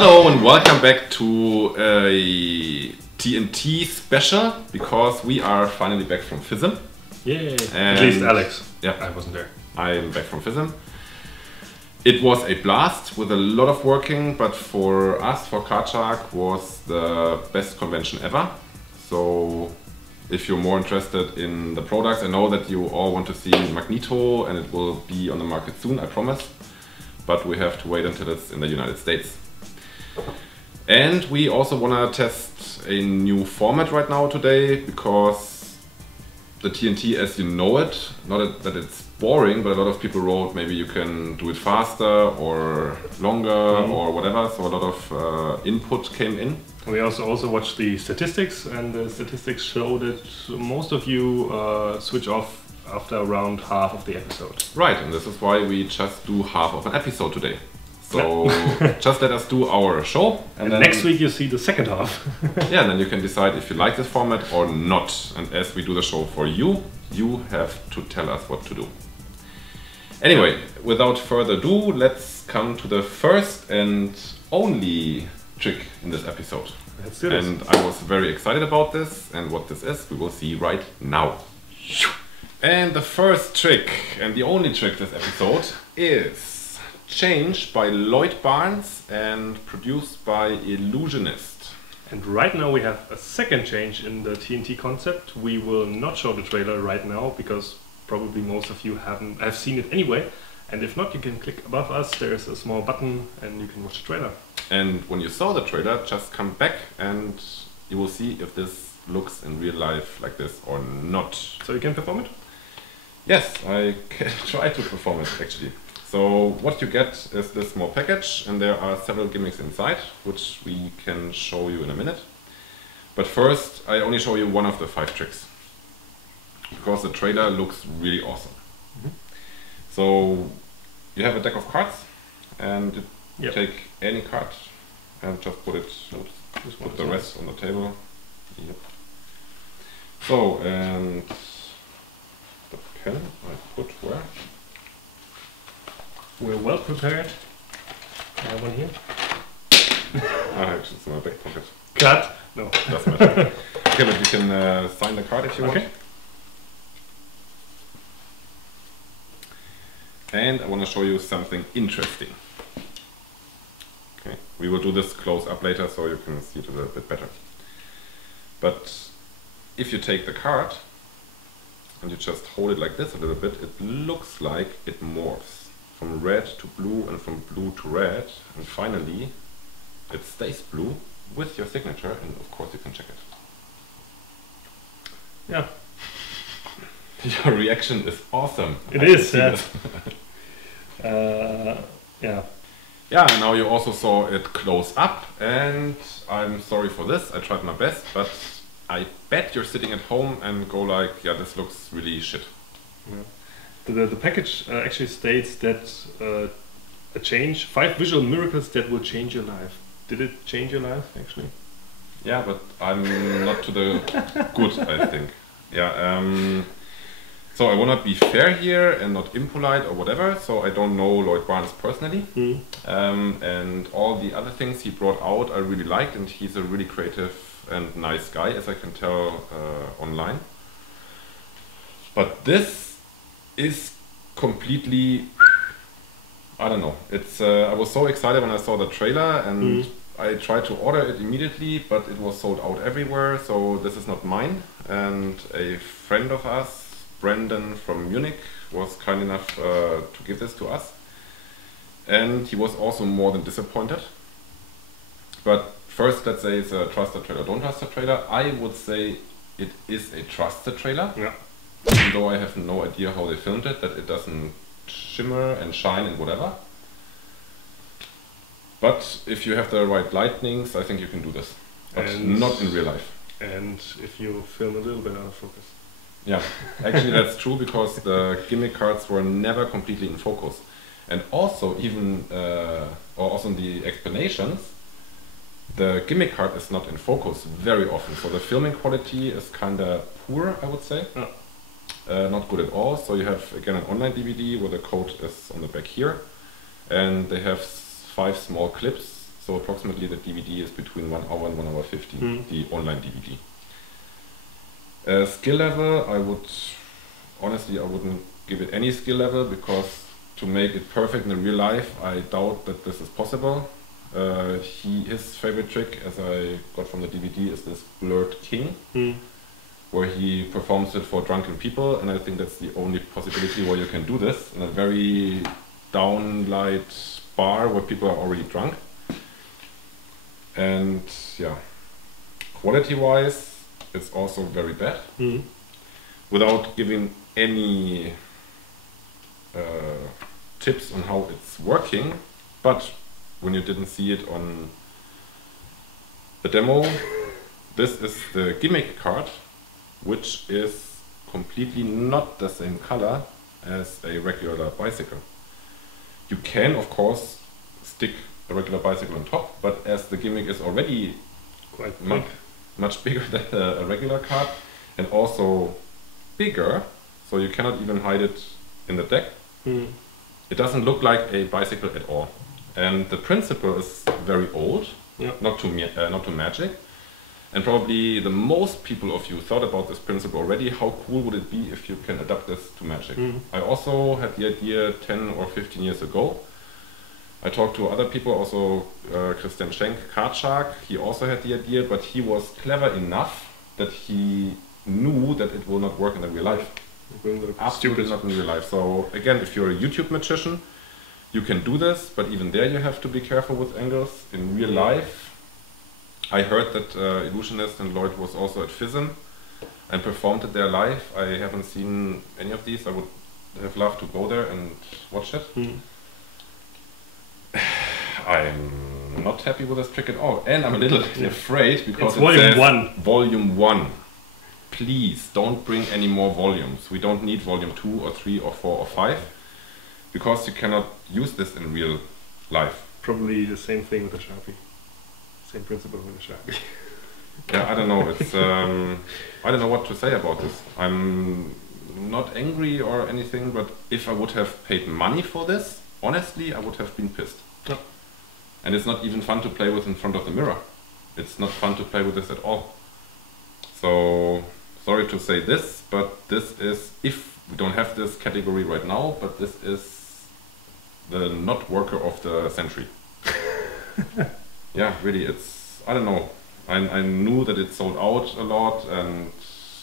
Hello and welcome back to a TNT special because we are finally back from FISM. Yay! At least Alex. Yeah, I wasn't there. I am back from FISM. It was a blast with a lot of working, but for us, for Karchak, was the best convention ever. So if you're more interested in the products, I know that you all want to see Magneto and it will be on the market soon, I promise. But we have to wait until it's in the United States. And we also want to test a new format right now today, because the TNT as you know it, not that it's boring, but a lot of people wrote maybe you can do it faster or longer or whatever, so a lot of input came in. We also watched the statistics, and the statistics show that most of you switch off after around half of the episode. Right, and this is why we just do half of an episode today. So just let us do our show, and then next week you see the second half. Yeah, and then you can decide if you like this format or not. And as we do the show for you, you have to tell us what to do. Anyway, without further ado, let's come to the first and only trick in this episode. Let's do this. And I was very excited about this, and what this is, we will see right now. And the first trick, and the only trick this episode, is Change by Lloyd Barns and produced by Illusionist. And right now we have a second change in the TNT concept. We will not show the trailer right now because probably most of you have seen it anyway. And if not, you can click above us, there's a small button and you can watch the trailer. And when you saw the trailer, just come back and you will see if this looks in real life like this or not. So you can perform it? Yes, I can try to perform it actually. So what you get is this small package, and there are several gimmicks inside, which we can show you in a minute. But first, I only show you one of the 5 tricks, because the trailer looks really awesome. So you have a deck of cards, and you take any card and just put it, put the rest on the table. Yep. So, and the pen I put where? We're well prepared. I have one here. Actually, it's in my back pocket. Cut? No. Doesn't matter. Okay, but you can sign the card if you want. And I want to show you something interesting. Okay, we will do this close up later so you can see it a little bit better. But if you take the card and you just hold it like this a little bit, it looks like it morphs from red to blue and from blue to red, and finally it stays blue with your signature, and of course you can check it. Yeah. Your reaction is awesome. It is, yeah. Yeah. Yeah, and now you also saw it close up, and I'm sorry for this, I tried my best, but I bet you're sitting at home and go like, yeah, this looks really shit. Yeah. The package actually states that a change, 5 visual miracles that will change your life. Did it change your life actually? Yeah, but I'm not to the good, I think. Yeah. So I want to be fair here and not impolite or whatever. So I don't know Lloyd Barns personally, and all the other things he brought out I really liked, and he's a really creative and nice guy, as I can tell online. But this is completely, I don't know. It's I was so excited when I saw the trailer, and I tried to order it immediately, but it was sold out everywhere. So this is not mine. And a friend of us, Brandon from Munich, was kind enough to give this to us, and he was also more than disappointed. But first, let's say it's a trusted trailer, don't trust the trailer. I would say it is a trusted trailer. Yeah. Even though I have no idea how they filmed it, that it doesn't shimmer and shine and whatever. But if you have the right lightnings, I think you can do this. But and not in real life. And if you film a little bit out of focus. Yeah, actually that's true, because the gimmick cards were never completely in focus. And also even, or also in the explanations, the gimmick card is not in focus very often. So the filming quality is kinda poor, I would say. Yeah. Not good at all. So you have again an online DVD where the code is on the back here, and they have 5 small clips so approximately the DVD is between 1 hour and 1 hour 50, the online DVD. Skill level, honestly, I wouldn't give it any skill level, because to make it perfect in real life, I doubt that this is possible. His favorite trick, as I got from the DVD, is this Blurred King, where he performs it for drunken people, and I think that's the only possibility where you can do this, in a very downlight bar where people are already drunk. And yeah, quality-wise, it's also very bad. Without giving any tips on how it's working, but when you didn't see it on the demo, this is the gimmick card, which is completely not the same color as a regular bicycle. You can, of course, stick a regular bicycle on top, but as the gimmick is already quite much bigger than a regular card, and also bigger, so you cannot even hide it in the deck. It doesn't look like a bicycle at all. And the principle is very old, not to magic. And probably the most people of you thought about this principle already. How cool would it be if you can adapt this to magic? I also had the idea 10 or 15 years ago. I talked to other people, also Christian Schenk, Card Shark. He also had the idea, but he was clever enough that he knew that it will not work in the real life. Absolutely not in real life. So again, if you're a YouTube magician, you can do this, but even there you have to be careful with angles. In real life, I heard that Illusionist and Lloyd was also at FISM and performed it there live. I haven't seen any of these. I would have loved to go there and watch it. I'm not happy with this trick at all, and I'm a little afraid because it's volume 1. Volume 1. Please don't bring any more volumes. We don't need volume 2 or 3 or 4 or 5, because you cannot use this in real life. Probably the same thing with the Sharpie. Same principle with the Sharpie. Yeah, I don't know. It's I don't know what to say about this. I'm not angry or anything, but if I would have paid money for this, honestly, I would have been pissed. Yeah. And it's not even fun to play with in front of the mirror. It's not fun to play with this at all. So, sorry to say this, but this is, if we don't have this category right now, but this is the not worker of the century. Yeah, really, it's, I don't know. I knew that it sold out a lot, and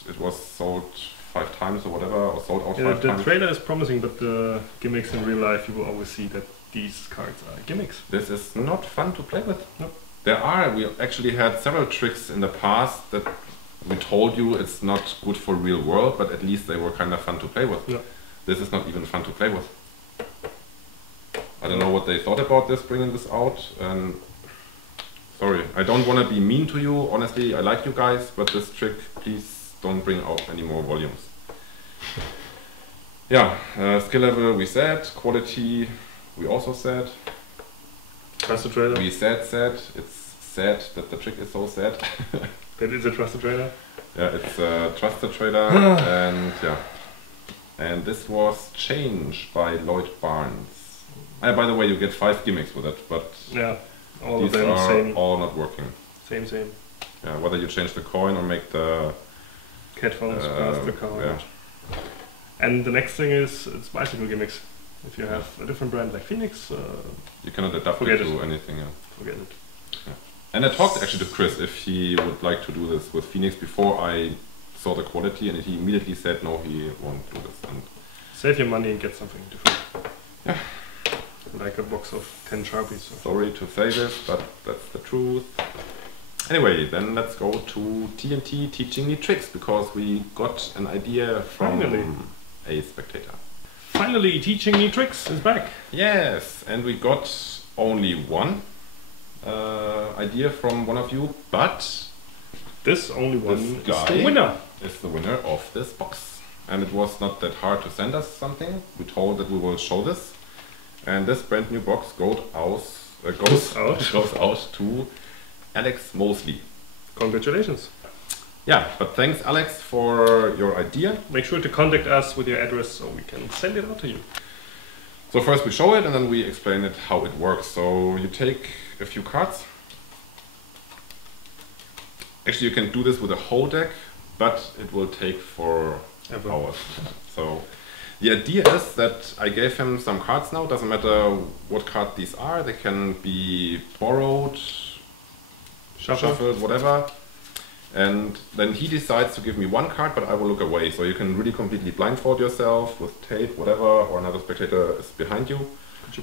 it was sold 5 times or whatever, or sold out 5 times. The trailer is promising, but the gimmicks in real life, you will always see that these cards are gimmicks. This is not fun to play with. No. We actually had several tricks in the past that we told you it's not good for real world, but at least they were kind of fun to play with. Yeah. This is not even fun to play with. I don't know what they thought about this, bringing this out. And sorry, I don't want to be mean to you. Honestly, I like you guys, but this trick, please don't bring out any more volumes. Yeah, skill level we said, quality we also said. Trust the trailer. We said. It's sad that the trick is so sad. That is a trusted trailer? Yeah, it's a trusted trailer, and yeah. And this was changed by Lloyd Barns. By the way, you get 5 gimmicks with it, but yeah, all these of them are same. all not working. Same. Yeah, whether you change the coin or make the headphones past the card. Yeah. And the next thing is it's bicycle gimmicks. If you have a different brand like Phoenix, you cannot adapt it to anything. Yeah. Forget it. Yeah. And I talked actually to Chris if he would like to do this with Phoenix before I saw the quality, and he immediately said no, he won't do this. And save your money and get something different. Yeah. Like a box of 10 Sharpies. Sorry to say this, but that's the truth. Anyway, then let's go to TNT teaching me tricks, because we got an idea from a spectator. Finally, teaching me tricks is back. Yes, and we got only one idea from one of you, but this only one is the winner. Is the winner of this box. And it was not that hard to send us something. We told that we will show this. And this brand new box goes out to Alex Mosley. Congratulations. Yeah, but thanks Alex for your idea. Make sure to contact us with your address so we can send it out to you. So first we show it and then we explain it how it works. So you take a few cards. Actually, you can do this with a whole deck, but it will take for hours. So the idea is that I gave him some cards now. Doesn't matter what card these are. They can be borrowed, shuffled, whatever. And then he decides to give me one card, but I will look away. So you can really completely blindfold yourself with tape, whatever, or another spectator is behind you.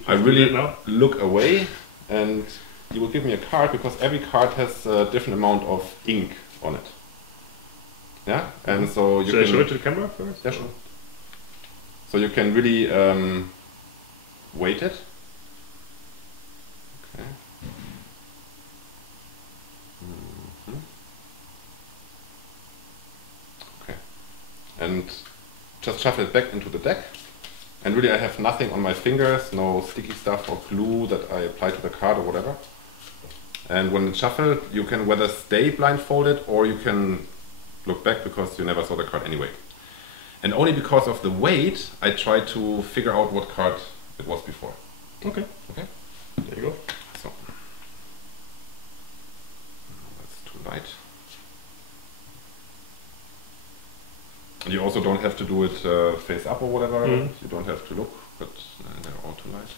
I really look away, and you will give me a card because every card has a different amount of ink on it. Yeah, and so you Should I show it to the camera first? Yeah, sure. So you can really weight it. Okay. Okay. And just shuffle it back into the deck. And really I have nothing on my fingers, no sticky stuff or glue that I apply to the card or whatever. And when it's shuffled, you can whether stay blindfolded or you can look back because you never saw the card anyway. And only because of the weight, I try to figure out what card it was before. Okay. Okay. There you go. So that's too light. And you also don't have to do it face up or whatever. You don't have to look, but they're all too light.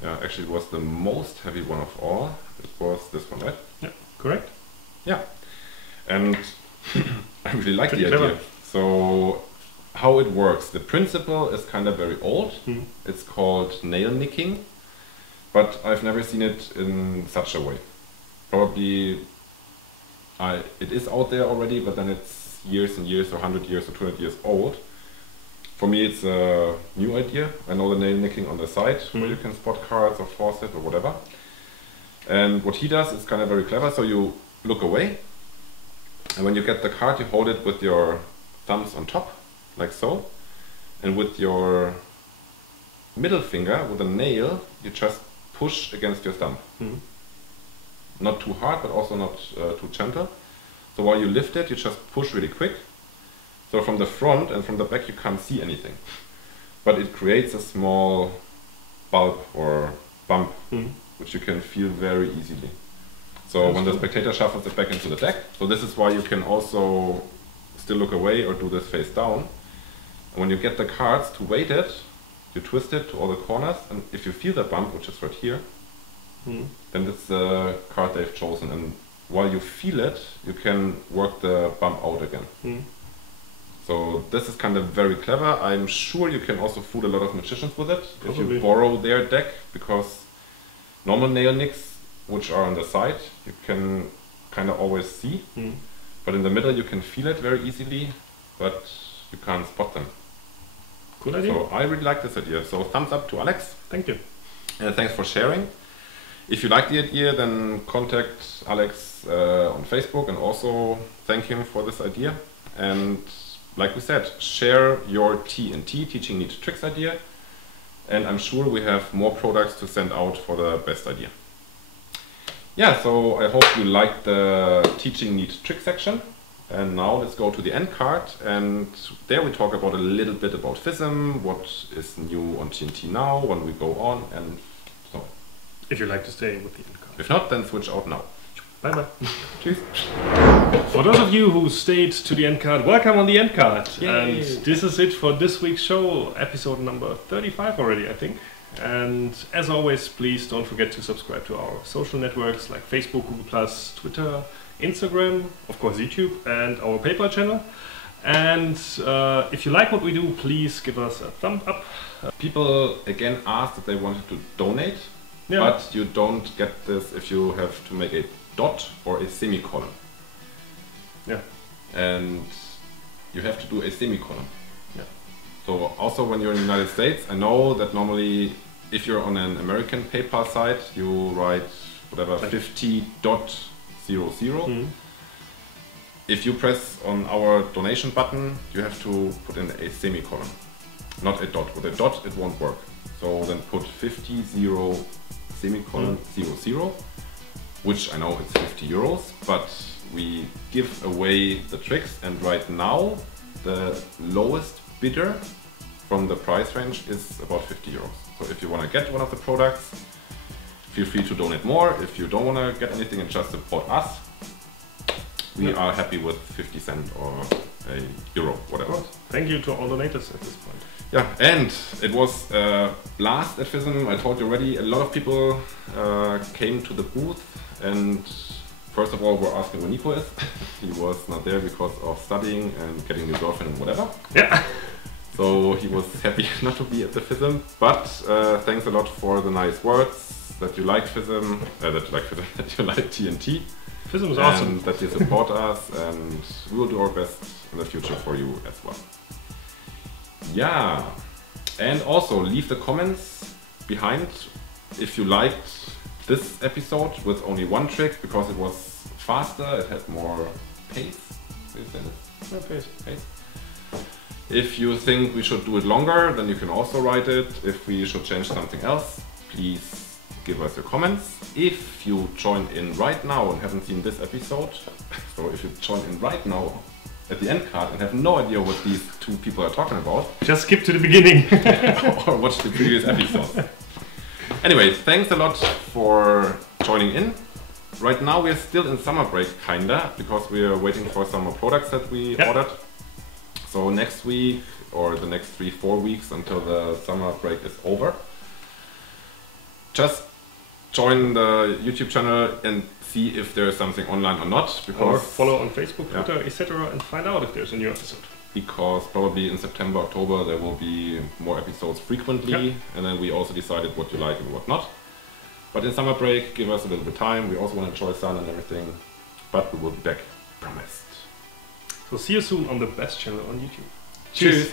Yeah, actually it was the most heavy one of all. It was this one, right? Yeah, correct. Yeah. And I really like the idea. So how it works, the principle is kind of very old. It's called nail nicking, but I've never seen it in such a way. Probably it is out there already, but then it's years and years or 100 years or 200 years old. For me it's a new idea. I know the nail nicking on the side where you can spot cards or force it or whatever. And what he does is kind of very clever. So you look away, and when you get the card you hold it with your thumbs on top, like so. And with your middle finger, with a nail, you just push against your thumb. Not too hard, but also not too gentle. So while you lift it, you just push really quick. So from the front and from the back you can't see anything. But it creates a small bulb or bump, which you can feel very easily. So when the spectator shuffles it back into the deck, so this is why you can also still look away or do this face down. And when you get the cards to weight it, you twist it to all the corners, and if you feel the bump, which is right here, then it's the card they've chosen. And while you feel it, you can work the bump out again. So this is kind of very clever. I'm sure you can also fool a lot of magicians with it. Probably. If you borrow their deck, because normal nail nicks, which are on the side, you can kind of always see. But in the middle you can feel it very easily, but you can't spot them. Cool idea. So I really like this idea. So thumbs up to Alex. Thank you. And thanks for sharing. If you like the idea, then contact Alex on Facebook and also thank him for this idea. And like we said, share your TNT, Teaching Neat Tricks idea. And I'm sure we have more products to send out for the best idea. Yeah, so I hope you liked the Teaching Neat Trick section. And now let's go to the end card, and there we talk about a little bit about FISM, what is new on TNT now, when we go on, and so on. If you like to stay with the end card. If not, then switch out now. Bye bye. Tschüss. For those of you who stayed to the end card, welcome on the end card. Yay. And this is it for this week's show, episode number 35 already, I think. And as always, please don't forget to subscribe to our social networks like Facebook, Google+, Twitter, Instagram, of course YouTube, and our PayPal channel. And if you like what we do, please give us a thumb up. People again asked that they wanted to donate, but you don't get this if you have to make a dot or a semicolon. Yeah. And you have to do a semicolon. Yeah. So also when you're in the United States, I know that normally if you're on an American PayPal site, you write whatever 50.00. If you press on our donation button, you have to put in a semicolon, not a dot. With a dot, it won't work. So then put 50.00. semicolon 00, which I know it's 50 euros, but we give away the tricks, and right now the lowest bidder from the price range is about 50 euros. So if you want to get one of the products, feel free to donate more. If you don't want to get anything and just support us, we are happy with 50 cents or a euro, whatever. Thank you to all donators at this point. Yeah, and it was a blast at FISM. I told you already, a lot of people came to the booth, and first of all were asking where Nico is. He was not there because of studying and getting a girlfriend and whatever. Yeah. So he was happy not to be at the FISM, but thanks a lot for the nice words, that you like FISM, that you like TNT. FISM is awesome. That you support us, and we will do our best in the future for you as well. Yeah, and also leave the comments behind if you liked this episode with only one trick, because it was faster, it had more pace. Pace. If you think we should do it longer, then you can also write it. If we should change something else, please give us your comments. If you join in right now and haven't seen this episode, so if you join in right now at the end card and have no idea what these two people are talking about, just skip to the beginning or watch the previous episode. Anyway, thanks a lot for joining in. Right now we are still in summer break, kinda, because we are waiting for some more products that we ordered. So next week, or the next 3-4 weeks until the summer break is over, just join the YouTube channel and see if there is something online or not. Because or follow on Facebook, Twitter, etc. and find out if there's a new episode. Because probably in September, October there will be more episodes frequently, and then we also decided what you like and what not. But in summer break, give us a little bit of time. We also want to enjoy sun and everything, but we will be back, promised. So see you soon on the best channel on YouTube. Cheers.